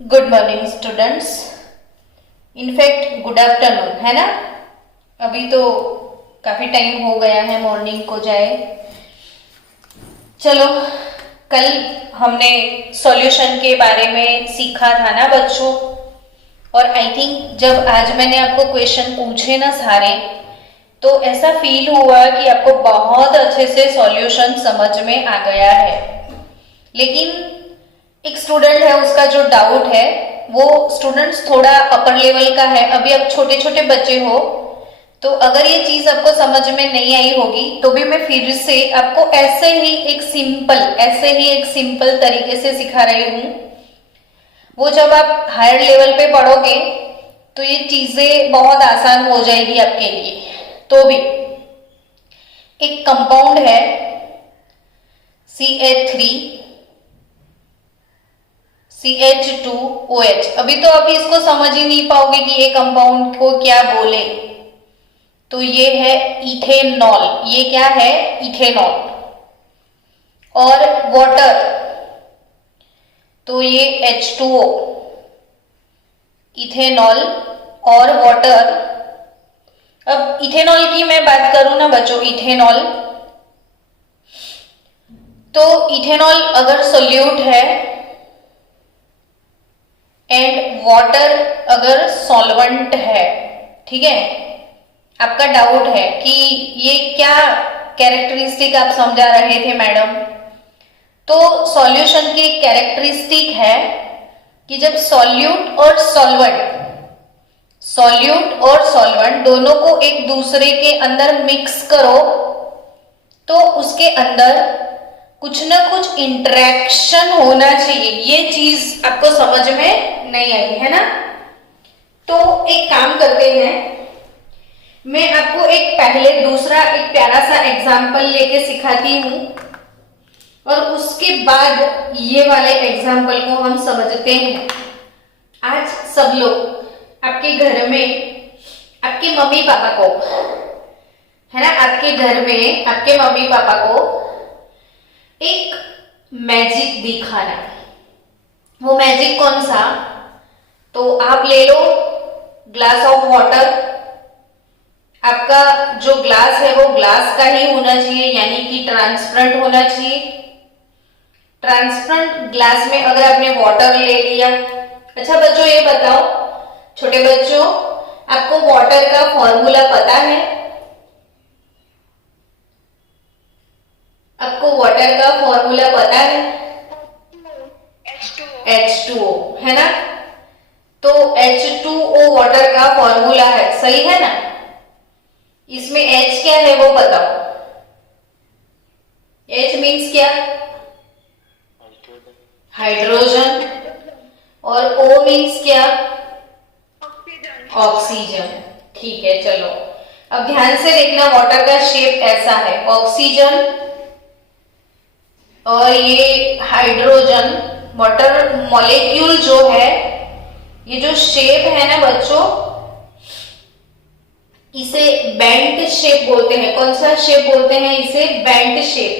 Good morning students. In fact good afternoon है ना। अभी तो काफी टाइम हो गया है मॉर्निंग को जाए। चलो, कल हमने सॉल्यूशन के बारे में सीखा था ना बच्चों। और आई थिंक जब आज मैंने आपको क्वेश्चन पूछे ना सारे, तो ऐसा फील हुआ कि आपको बहुत अच्छे से सॉल्यूशन समझ में आ गया है। लेकिन एक स्टूडेंट है, उसका जो डाउट है वो स्टूडेंट्स थोड़ा अपर लेवल का है। अभी आप छोटे छोटे बच्चे हो, तो अगर ये चीज आपको समझ में नहीं आई होगी तो भी मैं फिर से आपको ऐसे ही एक सिंपल तरीके से सिखा रही हूँ। वो जब आप हायर लेवल पे पढ़ोगे तो ये चीजें बहुत आसान हो जाएगी आपके लिए। तो भी एक कंपाउंड है CH3CH2OH। अभी तो आप इसको समझ ही नहीं पाओगे कि ये कंपाउंड को क्या बोले। तो ये है इथेनॉल। ये क्या है? इथेनॉल। और वाटर, तो ये H2O। इथेनॉल और वाटर। अब इथेनॉल की मैं बात करूं ना बच्चों, इथेनॉल, तो इथेनॉल अगर सोल्यूट है एंड वाटर अगर सॉल्वेंट है, ठीक है। आपका डाउट है कि ये क्या कैरेक्टरिस्टिक आप समझा रहे थे मैडम। तो सॉल्यूशन की कैरेक्टरिस्टिक है कि जब सॉल्यूट और सॉल्वेंट दोनों को एक दूसरे के अंदर मिक्स करो तो उसके अंदर कुछ ना कुछ इंटरेक्शन होना चाहिए। ये चीज आपको समझ में नहीं आई है ना। तो एक काम करते हैं, मैं आपको दूसरा एक प्यारा सा एग्जाम्पल लेके सिखाती हूँ और उसके बाद ये वाले एग्जाम्पल को हम समझते हैं। आज सब लोग आपके घर में आपके मम्मी पापा को, है ना, आपके घर में आपके मम्मी पापा को एक मैजिक दिखाना। वो मैजिक कौन सा? तो आप ले लो ग्लास ऑफ वाटर। आपका जो ग्लास है वो ग्लास का ही होना चाहिए, यानी कि ट्रांसपेरेंट होना चाहिए। ट्रांसपेरेंट ग्लास में अगर आपने वाटर ले लिया। अच्छा बच्चों, ये बताओ, छोटे बच्चों, आपको वाटर का फॉर्मूला पता है? आपको वाटर का फॉर्मूला पता है? H2O, है ना। तो H2O वाटर का फॉर्मूला है, सही है ना। इसमें H क्या है वो बताओ। H मीन्स क्या? हाइड्रोजन। और O मीन्स क्या? ऑक्सीजन। ठीक है, चलो अब ध्यान से देखना। वाटर का शेप ऐसा है, ऑक्सीजन और ये हाइड्रोजन। वाटर मॉलिक्यूल जो है, ये जो शेप है ना बच्चों, इसे बेंट शेप बोलते हैं। कौन सा शेप बोलते हैं? इसे बेंट शेप।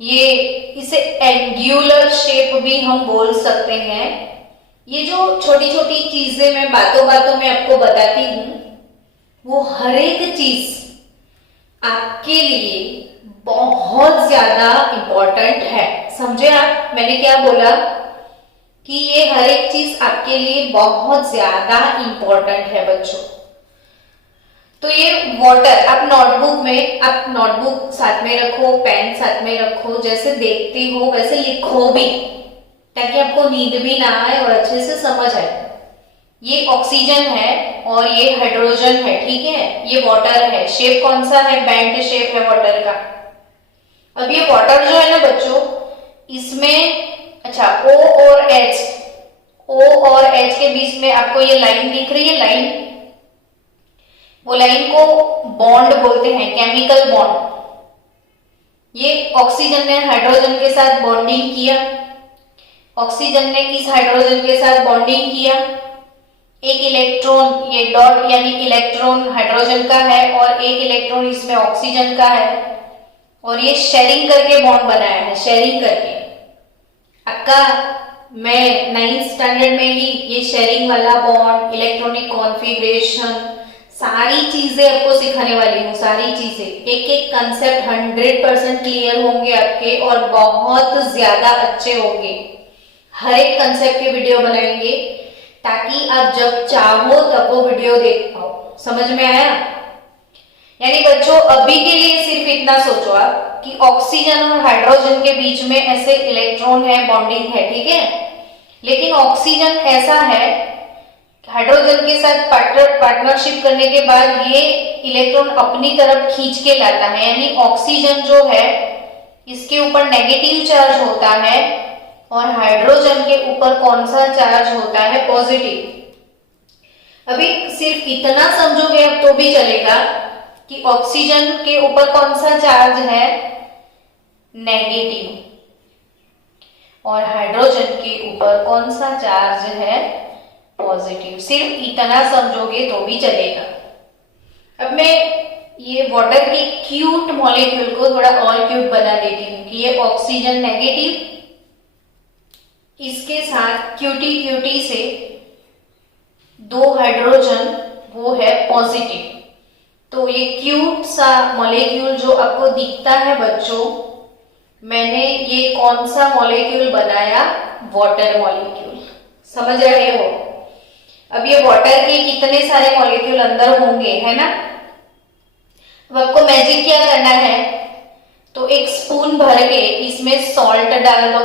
ये इसे एंगुलर शेप भी हम बोल सकते हैं। ये जो छोटी छोटी चीजें मैं बातों बातों में आपको बताती हूँ, वो हर एक चीज आपके लिए बहुत ज्यादा इंपॉर्टेंट है। समझे आप मैंने क्या बोला? कि ये हर एक चीज आपके लिए बहुत ज्यादा इंपॉर्टेंट है बच्चों। तो ये वाटर, आप नोटबुक साथ में रखो, पेन साथ में रखो, जैसे देखते हो वैसे लिखो भी, ताकि आपको नींद भी ना आए और अच्छे से समझ आए। ये ऑक्सीजन है और ये हाइड्रोजन है, ठीक है। ये वाटर है। शेप कौन सा है? बेंट शेप है वाटर का। अब ये वाटर जो है ना बच्चों, इसमें अच्छा O और H के बीच में आपको ये लाइन दिख रही है, लाइन, वो लाइन को बॉन्ड बोलते हैं, केमिकल बॉन्ड। ये ऑक्सीजन ने हाइड्रोजन के साथ बॉन्डिंग किया, ऑक्सीजन ने इस हाइड्रोजन के साथ बॉन्डिंग किया। एक इलेक्ट्रॉन, ये डॉट यानी इलेक्ट्रॉन हाइड्रोजन का है और एक इलेक्ट्रॉन इसमें ऑक्सीजन का है, और ये शेयरिंग करके बॉन्ड बनाया है, शेयरिंग करके। आपका मैं 9th स्टैंडर्ड में ही ये शेयरिंग वाला बॉन्ड, इलेक्ट्रॉनिक कॉन्फ़िगरेशन, सारी चीजें आपको सिखाने वाली हूँ। सारी चीजें, एक एक कंसेप्ट 100% क्लियर होंगे आपके और बहुत ज्यादा अच्छे होंगे। हर एक कंसेप्ट के वीडियो बनाएंगे ताकि आप जब चाहो तब वो वीडियो देख पाओ। समझ में आया? यानी बच्चों अभी के लिए सिर्फ इतना सोचो आप कि ऑक्सीजन और हाइड्रोजन के बीच में ऐसे इलेक्ट्रॉन है, बॉन्डिंग है, ठीक है। लेकिन ऑक्सीजन ऐसा है, हाइड्रोजन के साथ पार्टनरशिप करने के बाद ये इलेक्ट्रॉन अपनी तरफ खींच के लाता है। यानी ऑक्सीजन जो है इसके ऊपर नेगेटिव चार्ज होता है और हाइड्रोजन के ऊपर कौन सा चार्ज होता है? पॉजिटिव। अभी सिर्फ इतना समझोगे अब तो भी चलेगा कि ऑक्सीजन के ऊपर कौन सा चार्ज है? नेगेटिव। और हाइड्रोजन के ऊपर कौन सा चार्ज है? पॉजिटिव। सिर्फ इतना समझोगे तो भी चलेगा। अब मैं ये वाटर के क्यूट मॉलिक्यूल को थोड़ा और क्यूट बना देती हूँ कि ये ऑक्सीजन नेगेटिव, इसके साथ क्यूटी क्यूटी से 2 हाइड्रोजन वो है पॉजिटिव। तो ये क्यूट सा मॉलिक्यूल जो आपको दिखता है बच्चों, मैंने ये कौन सा मॉलिक्यूल बनाया? Water molecule. समझ रहे हो? अब ये वाटर के कितने सारे मॉलिक्यूल अंदर होंगे, है ना। अब आपको मैजिक क्या करना है, तो एक स्पून भर के इसमें सॉल्ट डाल दो।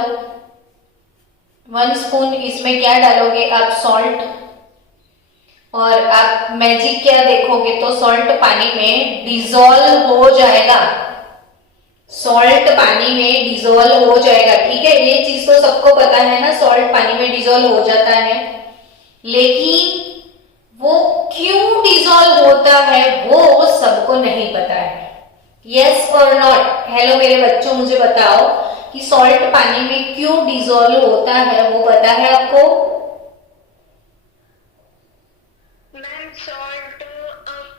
1 स्पून इसमें क्या डालोगे आप? सॉल्ट। और आप मैजिक क्या देखोगे, तो सॉल्ट पानी में डिजोल्व हो जाएगा। सॉल्ट पानी में डिजोल्व हो जाएगा, ठीक है। ये चीज तो सबको पता है ना, सॉल्ट पानी में डिजोल्व हो जाता है। लेकिन वो क्यों डिजोल्व होता है वो सबको नहीं पता है। यस और नॉट? हेलो मेरे बच्चों, मुझे बताओ कि सॉल्ट पानी में क्यों डिजोल्व होता है, वो पता है आपको? मैम सॉल्ट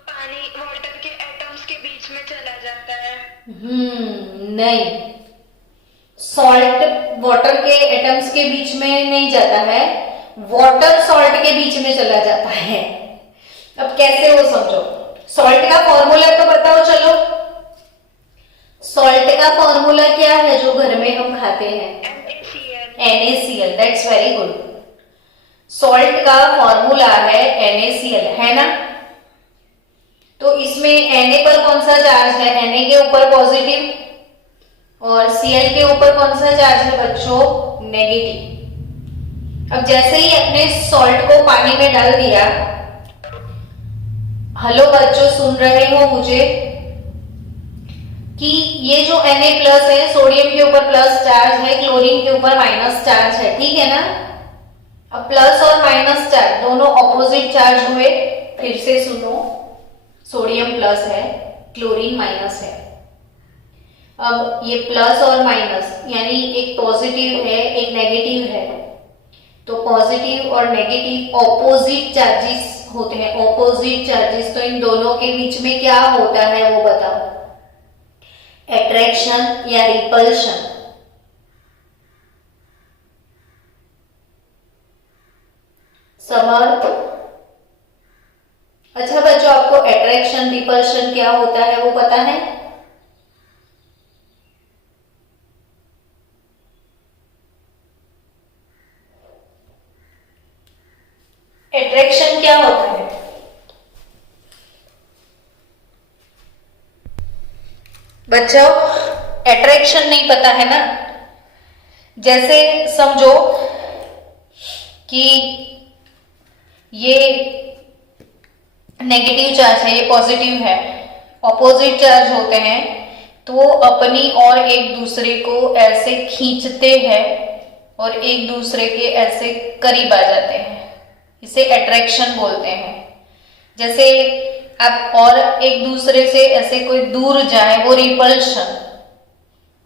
पानी वाटर के एटम्स के बीच में चला जाता है। नहीं, सॉल्ट वाटर के एटम्स के बीच में नहीं जाता है, वाटर सॉल्ट के बीच में चला जाता है। अब कैसे वो समझो। सॉल्ट का फॉर्मूला तो बताओ चलो। सॉल्ट का फॉर्मूला क्या है जो घर में हम खाते हैं? NaCl। That's very good. Salt का फॉर्मूला है NaCl, है ना। तो इसमें Na पर कौन सा चार्ज है? Na के ऊपर पॉजिटिव और Cl के ऊपर कौन सा चार्ज है बच्चों? नेगेटिव। अब जैसे ही अपने सॉल्ट को पानी में डाल दिया, हेलो बच्चों सुन रहे हो मुझे, कि ये जो Na प्लस है, सोडियम के ऊपर प्लस चार्ज है, क्लोरीन के ऊपर माइनस चार्ज है, ठीक है ना। अब प्लस और माइनस चार्ज दोनों ऑपोजिट चार्ज हुए। फिर से सुनो, सोडियम प्लस है, क्लोरीन माइनस है। अब ये प्लस और माइनस यानी एक पॉजिटिव है, एक नेगेटिव है। तो पॉजिटिव और नेगेटिव ऑपोजिट चार्जेस होते हैं, ऑपोजिट चार्जेस। तो इन दोनों के बीच में क्या होता है वो बताओ? अट्रैक्शन या रिपल्शन? समर्थ? अच्छा बच्चों, आपको अट्रैक्शन रिपल्शन क्या होता है वो पता है? अट्रैक्शन क्या होता है? बच्चों अट्रैक्शन नहीं पता है ना। जैसे समझो कि ये नेगेटिव चार्ज है, ये पॉजिटिव है, ऑपोजिट चार्ज होते हैं तो अपनी और एक दूसरे को ऐसे खींचते हैं और एक दूसरे के ऐसे करीब आ जाते हैं। इसे अट्रैक्शन बोलते हैं। जैसे आप और एक दूसरे से ऐसे कोई दूर जाए वो रिपल्शन,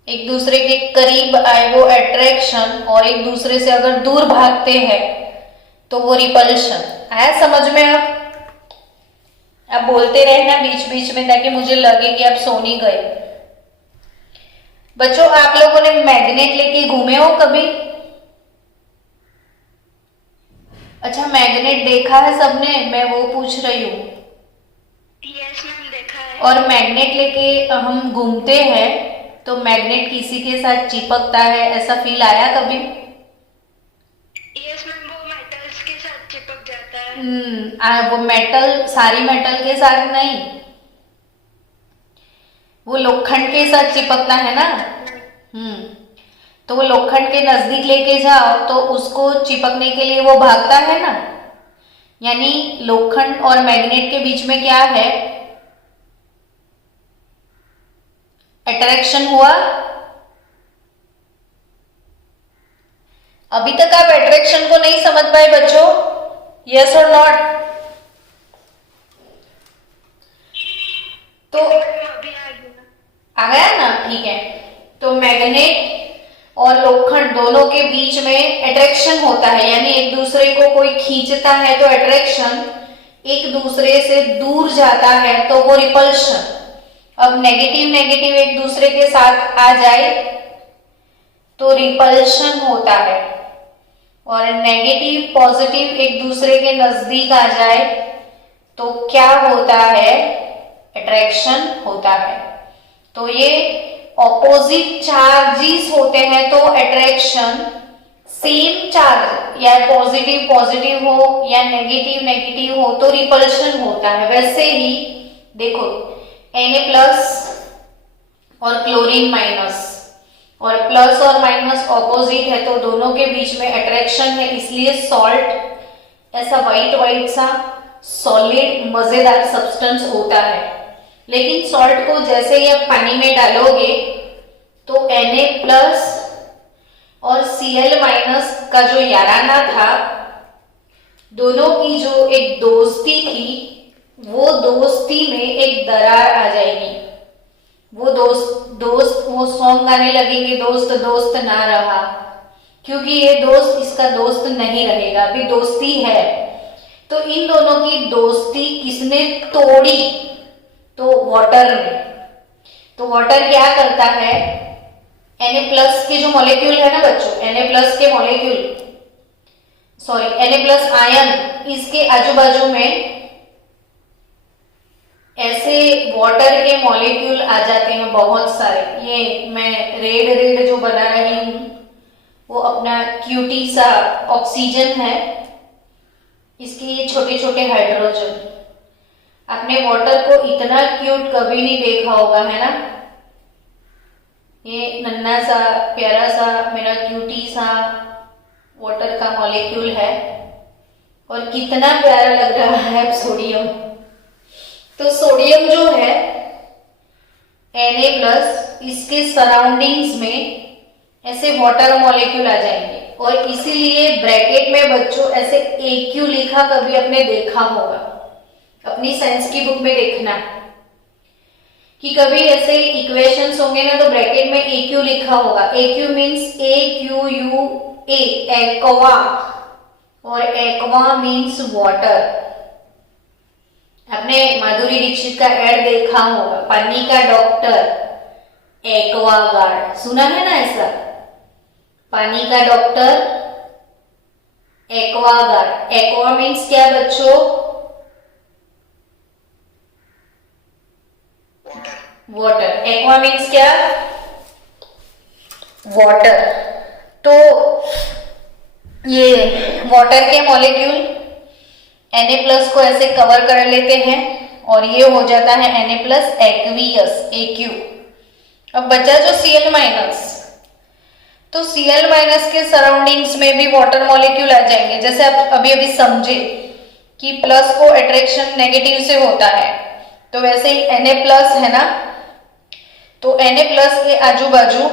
एक दूसरे के करीब आए वो अट्रैक्शन, और एक दूसरे से अगर दूर भागते हैं तो वो रिपल्शन। आया समझ में? आप बोलते रहना बीच बीच में ताकि मुझे लगे कि आप सो नहीं गए। बच्चों आप लोगों ने मैग्नेट लेके घूमे हो कभी? अच्छा, मैग्नेट देखा है सबने, मैं वो पूछ रही हूँ। यस मैम, देखा है। और मैग्नेट लेके हम घूमते हैं तो मैग्नेट किसी के साथ चिपकता है, ऐसा फील आया कभी? यस मैम, वो मेटल्स के साथ चिपक जाता है। वो मेटल, सारी मेटल के साथ नहीं, वो लोखंड के साथ चिपकता है ना। हम्म तो वो लोखंड के नजदीक लेके जाओ तो उसको चिपकने के लिए वो भागता है ना। यानी लोखंड और मैग्नेट के बीच में क्या है? अट्रैक्शन हुआ। अभी तक आप अट्रैक्शन को नहीं समझ पाए बच्चों? यस और नॉट? तो अभी आ गया ना, ठीक है। तो मैग्नेट और लोखंड दोनों के बीच में अट्रैक्शन होता है, यानी एक दूसरे को कोई खींचता है तो अट्रैक्शन, एक दूसरे से दूर जाता है तो वो रिपल्शन। अब नेगेटिव नेगेटिव एक दूसरे के साथ आ जाए तो रिपल्शन होता है, और नेगेटिव पॉजिटिव एक दूसरे के नजदीक आ जाए तो क्या होता है? अट्रैक्शन होता है। तो ये ऑपोजिट चार्जेस होते हैं तो अट्रैक्शन, सेम चार्ज या पॉजिटिव पॉजिटिव हो या नेगेटिव नेगेटिव हो तो रिपल्शन होता है। वैसे ही देखो, Na प्लस और क्लोरीन माइनस, और प्लस और माइनस ऑपोजिट है तो दोनों के बीच में अट्रैक्शन है, इसलिए सॉल्ट ऐसा व्हाइट व्हाइट सा सॉलिड मजेदार सब्सटेंस होता है। लेकिन सॉल्ट को जैसे ही आप पानी में डालोगे तो Na प्लस और Cl माइनस का जो याराना था, दोनों की जो एक दोस्ती थी, वो दोस्ती में एक दरार आ जाएगी। वो दोस्त वो सॉन्ग गाने लगेंगे, दोस्त दोस्त ना रहा, क्योंकि ये दोस्त इसका दोस्त नहीं रहेगा, अभी दोस्ती है। तो इन दोनों की दोस्ती किसने तोड़ी? तो वाटर ने। तो वाटर क्या करता है? Na प्लस के जो मॉलिक्यूल है ना बच्चों, Na प्लस के molecule, sorry Na plus ion, इसके आजू बाजू में ऐसे वाटर के मॉलिक्यूल आ जाते हैं बहुत सारे। ये मैं रेड रेड जो बना रही हूं वो अपना क्यूटी सा ऑक्सीजन है, इसके ये छोटे छोटे हाइड्रोजन। आपने वाटर को इतना क्यूट कभी नहीं देखा होगा, है ना? ये नन्हा सा प्यारा सा मेरा क्यूटी सा वाटर का मॉलिक्यूल है, और कितना प्यारा लग रहा है सोडियम। तो सोडियम जो है Na प्लस, इसके सराउंडिंग्स में ऐसे वाटर मॉलिक्यूल आ जाएंगे, और इसीलिए ब्रैकेट में बच्चों ऐसे AQ लिखा कभी आपने देखा होगा, अपनी साइंस की बुक में देखना कि कभी ऐसे इक्वेशंस होंगे ना तो ब्रैकेट में AQ लिखा होगा। AQ मीन्स AQUA, एक्वा, और एक्वा मीन्स वाटर। आपने माधुरी दीक्षित का एड देखा होगा, पानी का डॉक्टर एक्वागार्ड, सुना है ना ऐसा? पानी का डॉक्टर एक्वागार्ड। एक्वा मीन्स क्या बच्चों? वाटर। एक्वा मीन्स क्या? वाटर। तो ये वाटर के मॉलिक्यूल Na प्लस को ऐसे कवर कर लेते हैं और ये हो जाता है Na प्लस एक्वियस, AQ। अब बचा जो Cl माइनस, तो Cl माइनस के सराउंडिंग्स में भी वाटर मॉलिक्यूल आ जाएंगे। जैसे आप अभी अभी समझे कि प्लस को अट्रैक्शन नेगेटिव से होता है, तो वैसे ही Na प्लस है ना, तो Na प्लस के आजू बाजू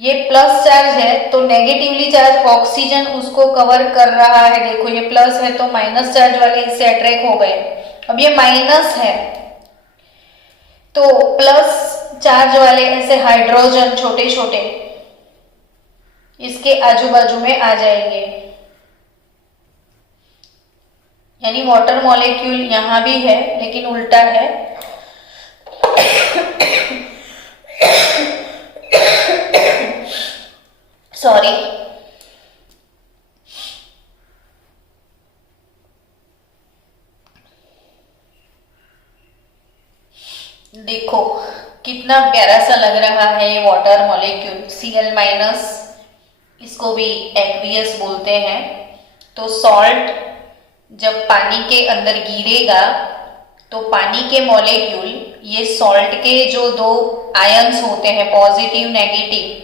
ये प्लस चार्ज है तो नेगेटिवली चार्ज ऑक्सीजन उसको कवर कर रहा है। देखो ये प्लस है तो माइनस चार्ज वाले इससे अट्रैक्ट हो गए। अब ये माइनस है तो प्लस चार्ज वाले ऐसे हाइड्रोजन छोटे छोटे इसके आजू बाजू में आ जाएंगे। यानी वाटर मॉलिक्यूल यहां भी है लेकिन उल्टा है। सॉरी। देखो कितना प्यारा सा लग रहा है वाटर मॉलिक्यूल Cl-, इसको भी एक्वियस बोलते हैं। तो सॉल्ट जब पानी के अंदर गिरेगा तो पानी के मॉलिक्यूल ये सॉल्ट के जो दो आयंस होते हैं पॉजिटिव नेगेटिव,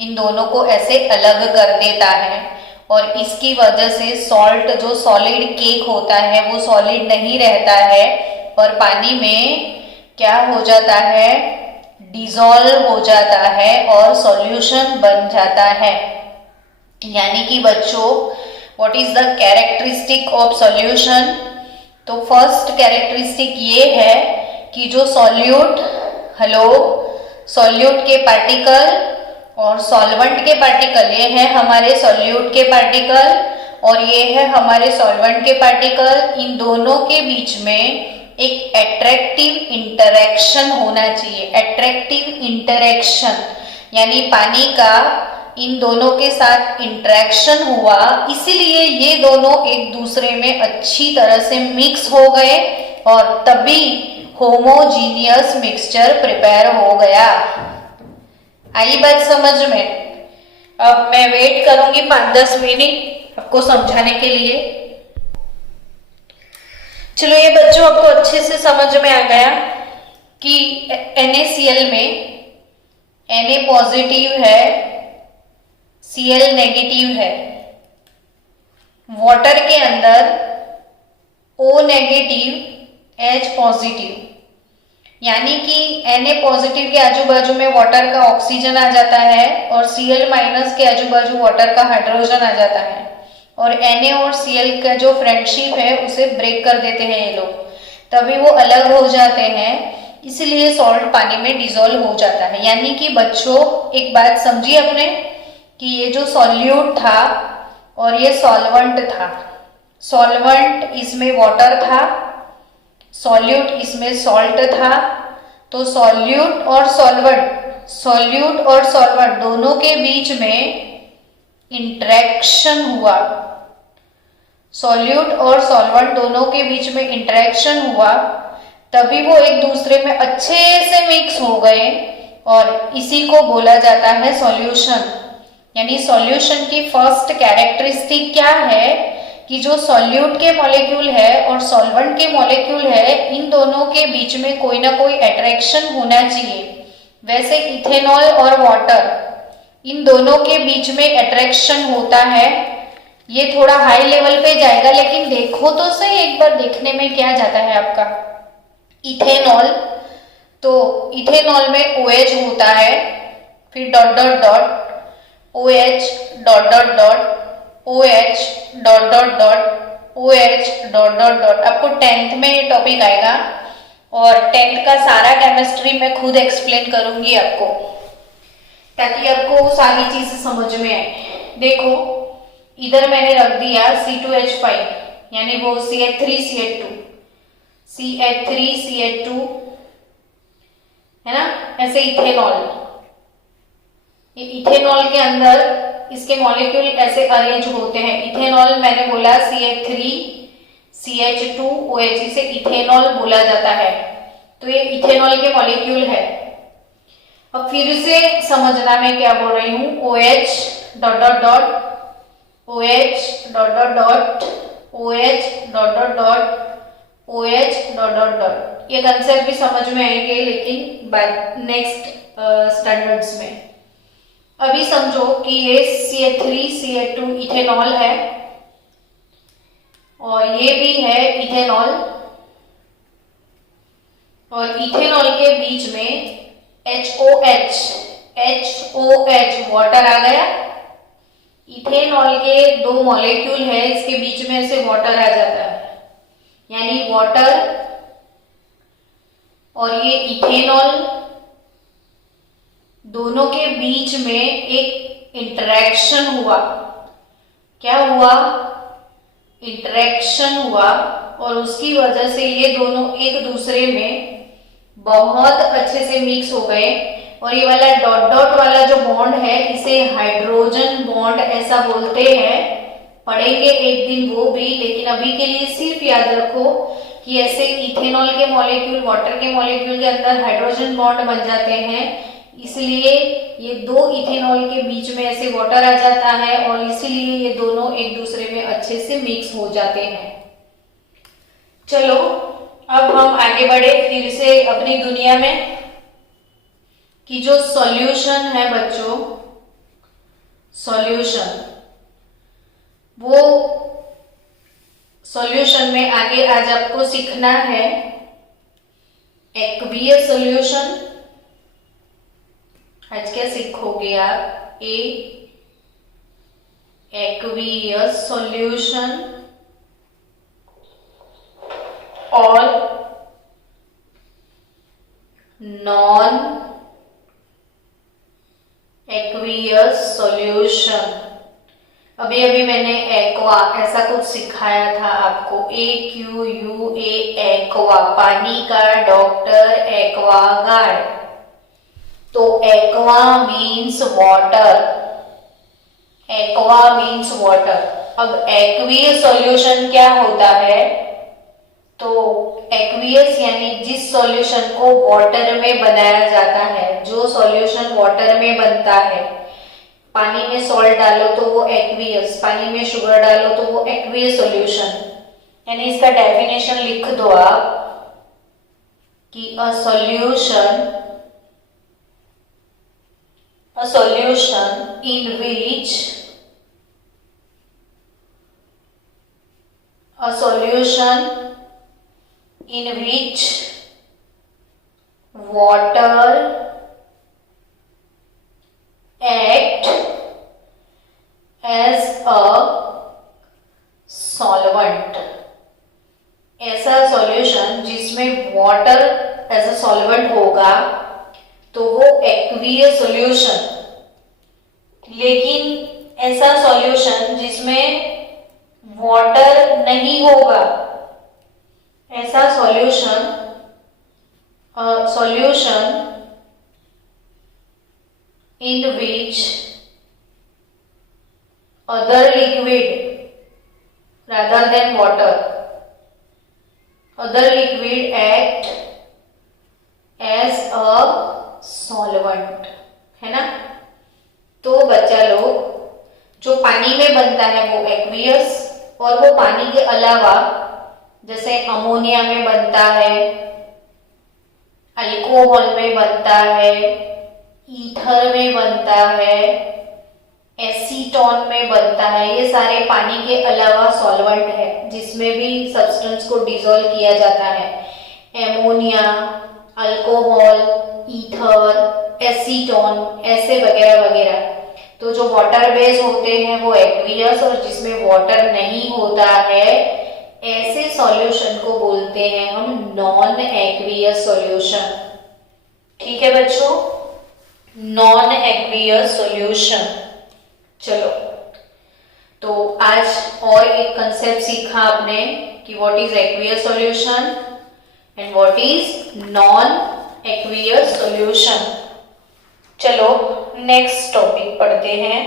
इन दोनों को ऐसे अलग कर देता है और इसकी वजह से सॉल्ट जो सॉलिड केक होता है वो सॉलिड नहीं रहता है और पानी में क्या हो जाता है, डिसॉल्व हो जाता है और सॉल्यूशन बन जाता है। यानी कि बच्चों what is the characteristic of solution? तो फर्स्ट कैरेक्टरिस्टिक ये है कि जो सॉल्यूट के पार्टिकल और सॉल्वेंट के पार्टिकल, ये है हमारे सॉल्यूट के पार्टिकल और ये है हमारे सॉल्वेंट के पार्टिकल, इन दोनों के बीच में एक एट्रैक्टिव इंटरेक्शन होना चाहिए। एट्रैक्टिव इंटरेक्शन यानी पानी का इन दोनों के साथ इंटरेक्शन हुआ, इसीलिए ये दोनों एक दूसरे में अच्छी तरह से मिक्स हो गए और तभी होमोजीनियस मिक्सचर प्रिपेयर हो गया। आई बात समझ में? अब मैं वेट करूंगी 5-10 मिनट आपको समझाने के लिए। चलो ये बच्चों आपको अच्छे से समझ में आ गया कि NaCl में Na पॉजिटिव है, Cl नेगेटिव है। वाटर के अंदर O नेगेटिव, H पॉजिटिव, यानी कि Na पॉजिटिव के आजू बाजू में वाटर का ऑक्सीजन आ जाता है और Cl- के आजू बाजू वाटर का हाइड्रोजन आ जाता है और Na और Cl का जो फ्रेंडशिप है उसे ब्रेक कर देते हैं ये लोग, तभी वो अलग हो जाते हैं, इसलिए सॉल्ट पानी में डिसॉल्व हो जाता है। यानी कि बच्चों एक बात समझिए अपने कि ये जो सॉल्यूट था और ये सॉल्वेंट था, सॉल्वेंट इसमें वाटर था, सॉल्यूट इसमें सॉल्ट था, तो सॉल्यूट और सॉल्वेंट दोनों के बीच में इंटरेक्शन हुआ। सॉल्यूट और सॉल्वेंट दोनों के बीच में इंटरेक्शन हुआ, तभी वो एक दूसरे में अच्छे से मिक्स हो गए और इसी को बोला जाता है सॉल्यूशन। यानी सॉल्यूशन की फर्स्ट कैरेक्टरिस्टिक क्या है कि जो सॉल्यूट के मॉलिक्यूल है और सॉल्वेंट के मॉलिक्यूल है, इन दोनों के बीच में कोई ना कोई अट्रैक्शन होना चाहिए। वैसे इथेनॉल और वाटर, इन दोनों के बीच में अट्रैक्शन होता है। ये थोड़ा हाई लेवल पे जाएगा, लेकिन देखो तो सही एक बार, देखने में क्या जाता है आपका इथेनॉल, तो इथेनॉल में OH होता है, फिर dot dot dot OH dot dot dot OH dot dot dot OH dot dot dot. आपको 10th में ये टॉपिक आएगा और 10th का सारा केमिस्ट्री मैं खुद एक्सप्लेन करूंगी आपको, ताकि आपको सारी चीज समझ में आए। देखो इधर मैंने रख दिया C2H5 यानी वो CH3CH2 है ना, ऐसे इथेनॉल, ये इथेनॉल के अंदर इसके मॉलिक्यूल ऐसे अरेंज होते हैं। इथेनॉल मैंने बोला CH3CH2OH, इसे इथेनॉल बोला जाता है, तो ये इथेनॉल के मॉलिक्यूल है। अब फिर से समझना मैं क्या बोल रही हूं, OH dot dot dot OH dot dot dot OH dot dot dot OH dot dot dot. ये कंसेप्ट भी समझ में आएंगे लेकिन नेक्स्ट स्टैंडर्ड्स में। अभी समझो कि ये CH3CH2 इथेनॉल है और ये भी है इथेनॉल, और इथेनॉल के बीच में HOH वाटर आ गया। इथेनॉल के दो मॉलिक्यूल है, इसके बीच में से वाटर आ जाता है, यानी वाटर और ये इथेनॉल, दोनों के बीच में एक इंटरेक्शन हुआ। क्या हुआ? इंटरेक्शन हुआ और उसकी वजह से ये दोनों एक दूसरे में बहुत अच्छे से मिक्स हो गए। और ये वाला डॉट डॉट वाला जो बॉन्ड है इसे हाइड्रोजन बॉन्ड ऐसा बोलते हैं, पढ़ेंगे एक दिन वो भी, लेकिन अभी के लिए सिर्फ याद रखो कि कि ऐसे इथेनॉल के मॉलिक्यूल वाटर के मॉलिक्यूल के अंदर हाइड्रोजन बॉन्ड बन जाते हैं, इसलिए ये दो इथेनॉल के बीच में ऐसे वाटर आ जाता है और इसीलिए ये दोनों एक दूसरे में अच्छे से मिक्स हो जाते हैं। चलो अब हम आगे बढ़े फिर से अपनी दुनिया में कि जो सॉल्यूशन है बच्चों, सॉल्यूशन, वो सॉल्यूशन में आगे आज आपको सीखना है एक्वियस सॉल्यूशन। आज क्या सीखोगे आप? एक्वियस सॉल्यूशन और नॉन एक्वियस सॉल्यूशन। अभी अभी मैंने एक्वा ऐसा कुछ सिखाया था आपको, AQUA एक्वा, पानी का डॉक्टर एक्वागार्ड। तो aqua means water, aqua means water. अब एक्वियस सॉल्यूशन क्या होता है? तो एक्वियस यानी जिस सॉल्यूशन को वाटर में बनाया जाता है, जो सॉल्यूशन वाटर में बनता है, पानी में सॉल्ट डालो तो वो एक्वियस, पानी में शुगर डालो तो वो एक्वियस सॉल्यूशन। यानी इसका डेफिनेशन लिख दो आप कि a solution in which water act as a solvent। ऐसा सॉल्यूशन जिसमें वाटर एज अ सॉल्वेंट होगा तो वो एक्वियस सॉल्यूशन। लेकिन ऐसा सॉल्यूशन जिसमें वाटर नहीं होगा, ऐसा solution in which other liquid rather than water, other liquid act as a solvent, है ना। तो बच्चा लोग जो पानी में बनता है वो एक्वियस, और वो पानी के अलावा जैसे अमोनिया में बनता है, अल्कोहल में बनता है, ईथर में बनता है, एसीटोन में बनता है, ये सारे पानी के अलावा सॉल्वेंट है जिसमें भी सब्सटेंस को डिसॉल्व किया जाता है। एमोनिया, अल्कोहल, ईथर, एसीटोन, ऐसे वगैरह वगैरह। तो जो वाटर बेस होते हैं वो एक्वियस, और जिसमें वाटर नहीं होता है ऐसे सॉल्यूशन को बोलते हैं हम नॉन एक्वियस सॉल्यूशन। ठीक है बच्चों, नॉन एक्वियस सॉल्यूशन। चलो तो आज और एक कंसेप्ट सीखा आपने कि what is aqueous solution and what is non aqueous solution. चलो नेक्स्ट टॉपिक पढ़ते हैं।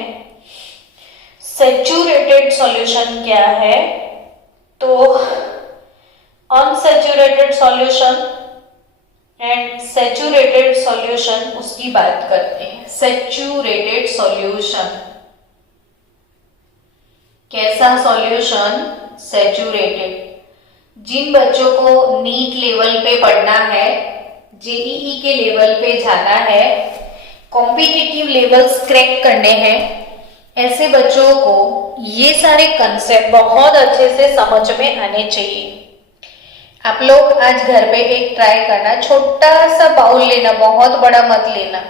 सैचुरेटेड सॉल्यूशन क्या है? तो unsaturated solution and saturated solution, उसकी बात करते हैं। सैचुरेटेड सॉल्यूशन कैसा सॉल्यूशन? सैचुरेटेड। जिन बच्चों को नीट लेवल पे पढ़ना है, जेईई के लेवल पे जाना है, कॉम्पिटिटिव लेवल्स क्रैक करने हैं, ऐसे बच्चों को ये सारे कंसेप्ट बहुत अच्छे से समझ में आने चाहिए। आप लोग आज घर पे एक ट्राई करना, छोटा सा बाउल लेना, बहुत बड़ा मत लेना।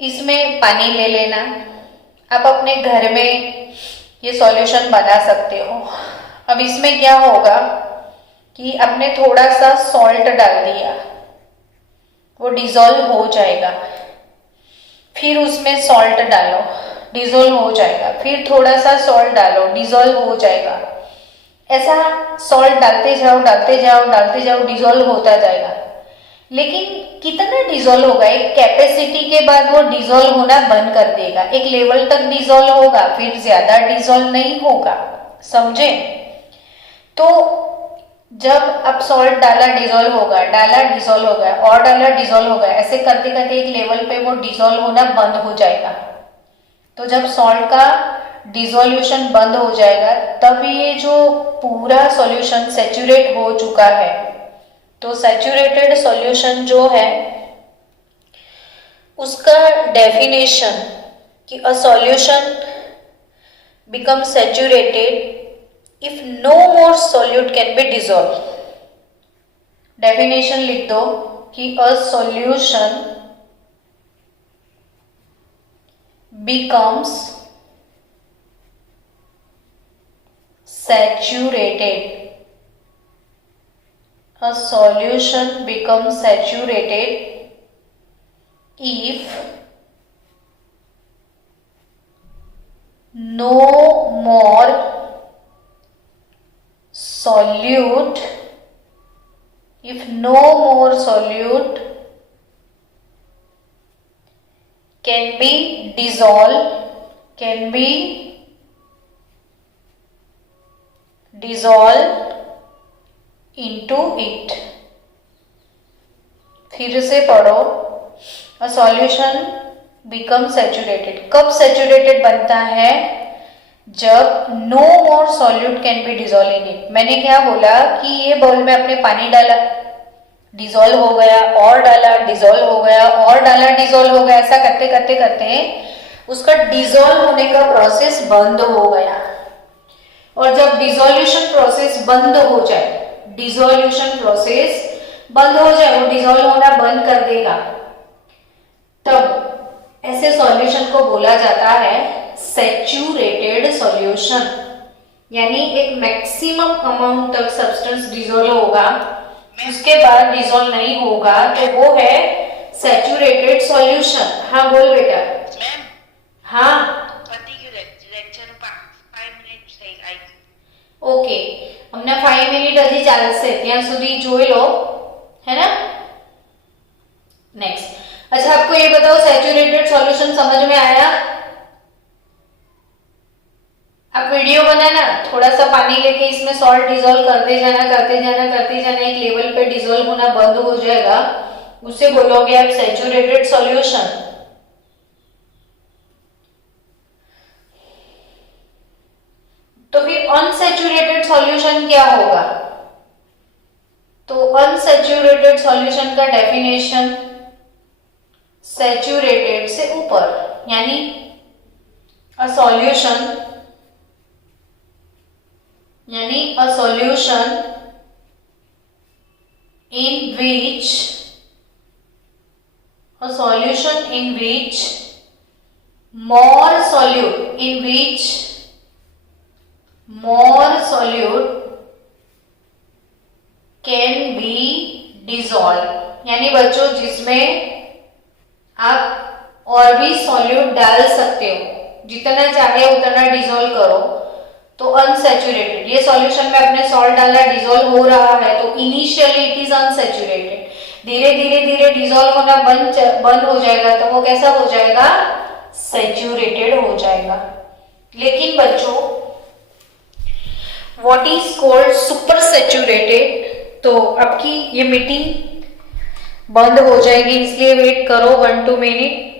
इसमें पानी ले लेना। आप अपने घर में ये सॉल्यूशन बना सकते हो। अब इसमें क्या होगा कि आपने थोड़ा सा सॉल्ट डाल दिया, वो डिसॉल्व हो जाएगा। फिर उसमें सॉल्ट डालो, डिसॉल्व हो जाएगा। फिर थोड़ा सा सॉल्ट डालो, डिसॉल्व हो जाएगा। ऐसा सॉल्ट डालते जाओ डालते जाओ डालते जाओ, डिसॉल्व होता जाएगा। लेकिन कितना डिसॉल्व होगा? एक कैपेसिटी के बाद वो डिसॉल्व होना बंद कर देगा। एक लेवल तक डिसॉल्व होगा, फिर ज्यादा डिसॉल्व नहीं होगा। समझे? तो जब अब सॉल्ट डाला डिजोल्व होगा, डाला डिजोल्व होगा, और डाला डिजोल्व होगा, ऐसे करते करते एक लेवल पे वो डिजोल्व होना बंद हो जाएगा। तो जब सॉल्ट का डिसोल्यूशन बंद हो जाएगा तब ये जो पूरा सॉल्यूशन सैचुरेट हो चुका है। तो सैचुरेटेड सॉल्यूशन जो है उसका डेफिनेशन कि a solution become saturated if no more solute can be dissolved। Definition लिख दो कि a solution becomes saturated। A solution becomes saturated if no more solute, if no more solute can be dissolved, can be dissolved into it। फिर से पढ़ो, a solution become saturated। कब saturated बनता है? जब no more solute can be dissolve in it. मैंने क्या बोला कि ये बाउल में अपने पानी डाला, डिजोल्व हो गया, और डाला डिजोल्व हो गया, और डाला डिजोल्व हो गया, ऐसा करते करते करते उसका डिजोल्व होने का प्रोसेस बंद हो गया। और जब डिजोल्यूशन प्रोसेस बंद हो जाए, डिजोल्यूशन प्रोसेस बंद हो जाए, वो डिजोल्व होना बंद कर देगा, तब ऐसे सॉल्यूशन को बोला जाता है सैचुरेटेड सॉल्यूशन। यानी एक मैक्सिमम अमाउंट तक सब्सटेंस डिसॉल्व होगा, उसके बाद डिसॉल्व नहीं होगा, तो वो है सैचुरेटेड सॉल्यूशन। हाँ बोल बेटा। मैम हाँ ઓકે, અમને 5 મિનિટ હજી ચાલશે, ત્યાં સુધી જોઈ લો, है ना। नेक्स्ट, अच्छा आपको ये बताओ सैचुरेटेड सॉल्यूशन समझ में आया? आप वीडियो बनाना, थोड़ा सा पानी लेके इसमें सॉल्ट डिसॉल्व करते जाना करते जाना करते जाना, एक लेवल पे डिसॉल्व होना बंद हो जाएगा, उसे बोलोगे आप सैचुरेटेड सॉल्यूशन। तो फिर अनसैचुरेटेड सॉल्यूशन क्या होगा? तो अनसैचुरेटेड सॉल्यूशन का डेफिनेशन सैचुरेटेड से ऊपर, यानी a solution in which more solute can be dissolved। यानी बच्चों जिसमें आप और भी सॉल्यूट डाल सकते हो, जितना चाहे उतना डिसॉल्व करो, तो अनसैचुरेटेड। ये सॉल्यूशन में अपने सॉल्ट डाला, डिसॉल्व हो रहा है, तो इनिशियली इट इज अनसैचुरेटेड। धीरे धीरे धीरे डिसॉल्व होना बंद हो जाएगा, तो वो कैसा हो जाएगा? सैचुरेटेड हो जाएगा। लेकिन बच्चों what is called super saturated? तो आपकी ये मीटिंग बंद हो जाएगी, इसलिए वेट करो 1-2 मिनट।